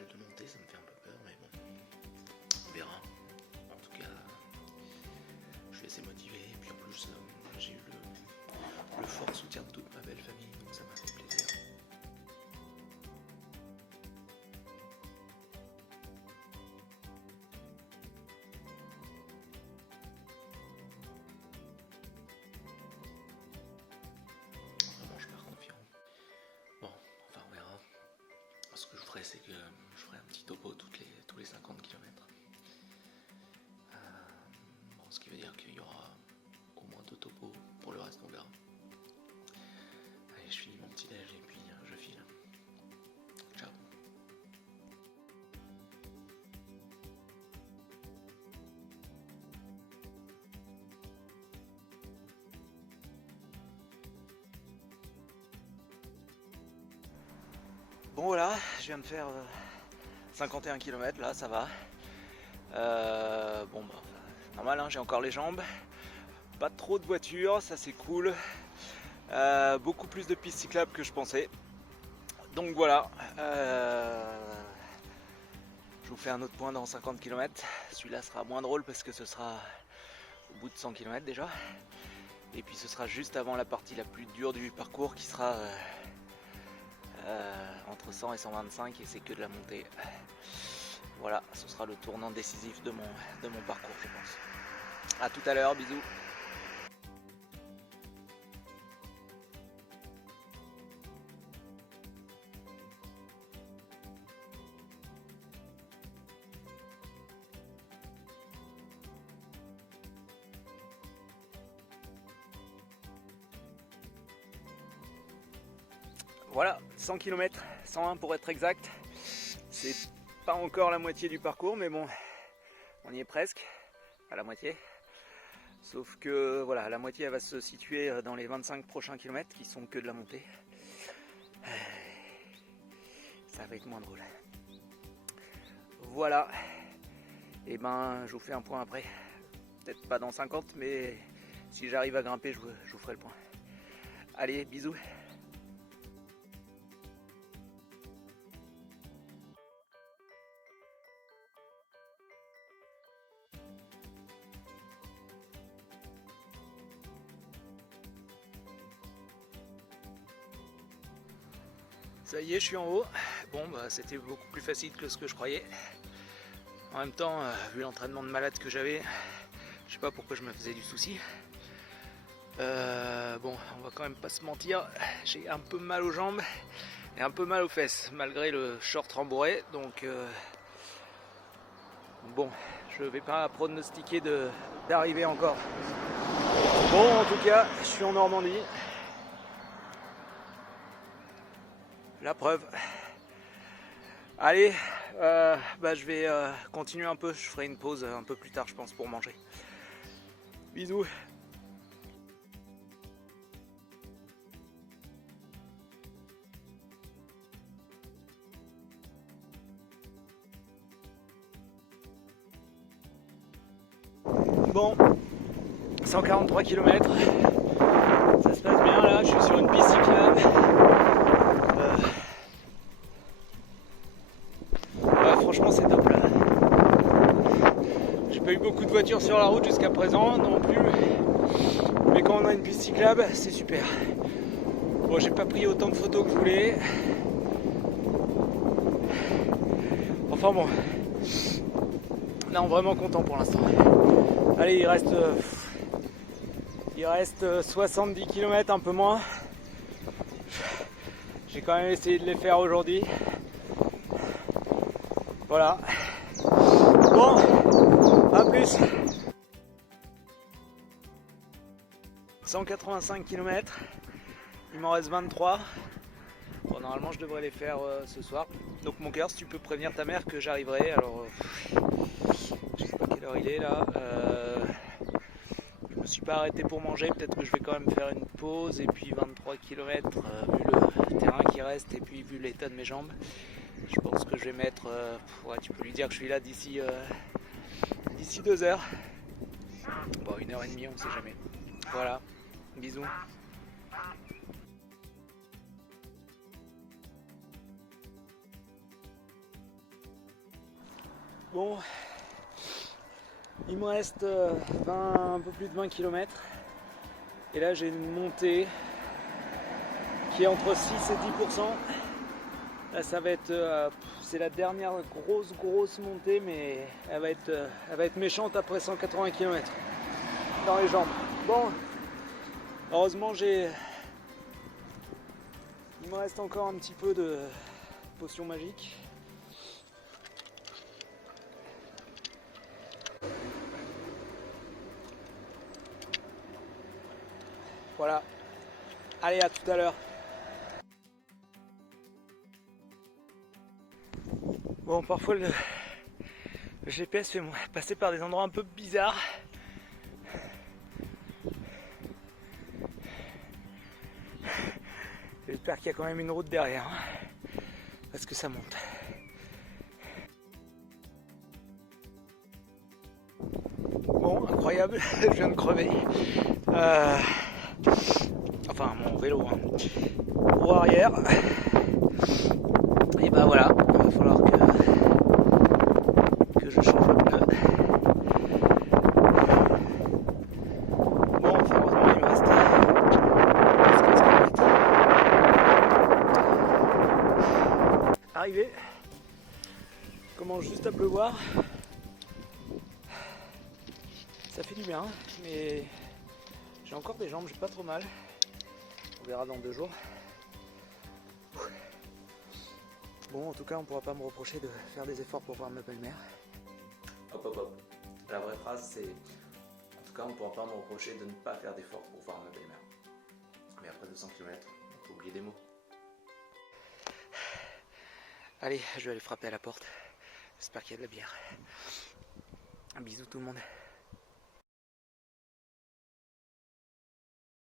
mal de monter, ça me fait un peu peur, mais bon, on verra. En tout cas, je suis assez motivé, et puis en plus, j'ai eu le fort soutien de toute ma belle famille, donc ça m'a fait plaisir. Vraiment, je pars confiant. Bon, enfin on verra. Ce que je ferai, c'est que je ferai un petit topo tous les 50 km. Bon, ce qui veut dire qu'il y aura au moins 2 topos, pour le reste on verra. Allez, je finis mon petit déj et puis je file. Ciao. Bon voilà, je viens de faire 51 km là, ça va. Bon bah normal, hein, j'ai encore les jambes. Pas trop de voitures, ça c'est cool. Beaucoup plus de pistes cyclables que je pensais. Donc voilà. Je vous fais un autre point dans 50 km. Celui-là sera moins drôle parce que ce sera au bout de 100 km déjà. Et puis ce sera juste avant la partie la plus dure du parcours qui sera entre 100 et 125 et c'est que de la montée. Voilà, ce sera le tournant décisif de mon parcours, je pense. A tout à l'heure, bisous. Voilà, 100 km, 101 pour être exact. C'est pas encore la moitié du parcours, mais bon, on y est presque, à la moitié. Sauf que voilà, la moitié elle va se situer dans les 25 prochains kilomètres qui sont que de la montée. Ça va être moins drôle. Voilà, et ben je vous fais un point après. Peut-être pas dans 50, mais si j'arrive à grimper, je vous ferai le point. Allez, bisous. Ça y est, je suis en haut. Bon, bah, c'était beaucoup plus facile que ce que je croyais. En même temps, vu l'entraînement de malade que j'avais, je sais pas pourquoi je me faisais du souci. Bon, on va quand même pas se mentir, j'ai un peu mal aux jambes et un peu mal aux fesses, malgré le short rembourré. Donc, bon, je vais pas pronostiquer d'arriver encore. Bon, en tout cas, je suis en Normandie. La preuve. Allez, bah, je vais continuer un peu. Je ferai une pause un peu plus tard, je pense, pour manger. Bisous. Bon, 143 km. Ça se passe bien là, je suis sur une piste cyclable. Franchement c'est top là. J'ai pas eu beaucoup de voitures sur la route jusqu'à présent non plus. Mais quand on a une piste cyclable, c'est super. Bon, j'ai pas pris autant de photos que je voulais. Enfin bon. Non, vraiment content pour l'instant. Allez, il reste 70 km, un peu moins. J'ai quand même essayé de les faire aujourd'hui. Voilà. Bon, à plus. 185 km. Il m'en reste 23. Bon, normalement, je devrais les faire ce soir. Donc, mon cœur, si tu peux prévenir ta mère que j'arriverai. Alors, je sais pas quelle heure il est là. Je me suis pas arrêté pour manger. Peut-être que je vais quand même faire une pause. Et puis, 23 km, vu le terrain qui reste et puis vu l'état de mes jambes. Je pense que je vais mettre, ouais, tu peux lui dire que je suis là d'ici 2 heures. Bon, 1h30, on sait jamais. Voilà, bisous. Bon, il me reste un peu plus de 20 km. Et là j'ai une montée qui est entre 6 et 10%. Là ça va être, c'est la dernière grosse montée, mais elle va être méchante après 180 km dans les jambes. Bon, heureusement il me reste encore un petit peu de potion magique. Voilà, allez, à tout à l'heure. Bon, parfois le GPS fait passer par des endroits un peu bizarres. J'espère qu'il y a quand même une route derrière, hein, parce que ça monte. Bon, incroyable, je viens de crever. Enfin, mon vélo, hein. Roue arrière. Et bah voilà, il va falloir que je change le pneu. Bon, enfin, heureusement, il me reste 15 km. Arrivé, commence juste à pleuvoir. Ça fait du bien, mais j'ai encore des jambes, j'ai pas trop mal. On verra dans 2 jours. Bon, en tout cas, on pourra pas me reprocher de faire des efforts pour voir ma belle-mère. Hop. La vraie phrase, c'est: en tout cas, on pourra pas me reprocher de ne pas faire d'efforts pour voir ma belle-mère. Mais après 200 km, on peut oublier des mots. Allez, je vais aller frapper à la porte. J'espère qu'il y a de la bière. Un bisou tout le monde.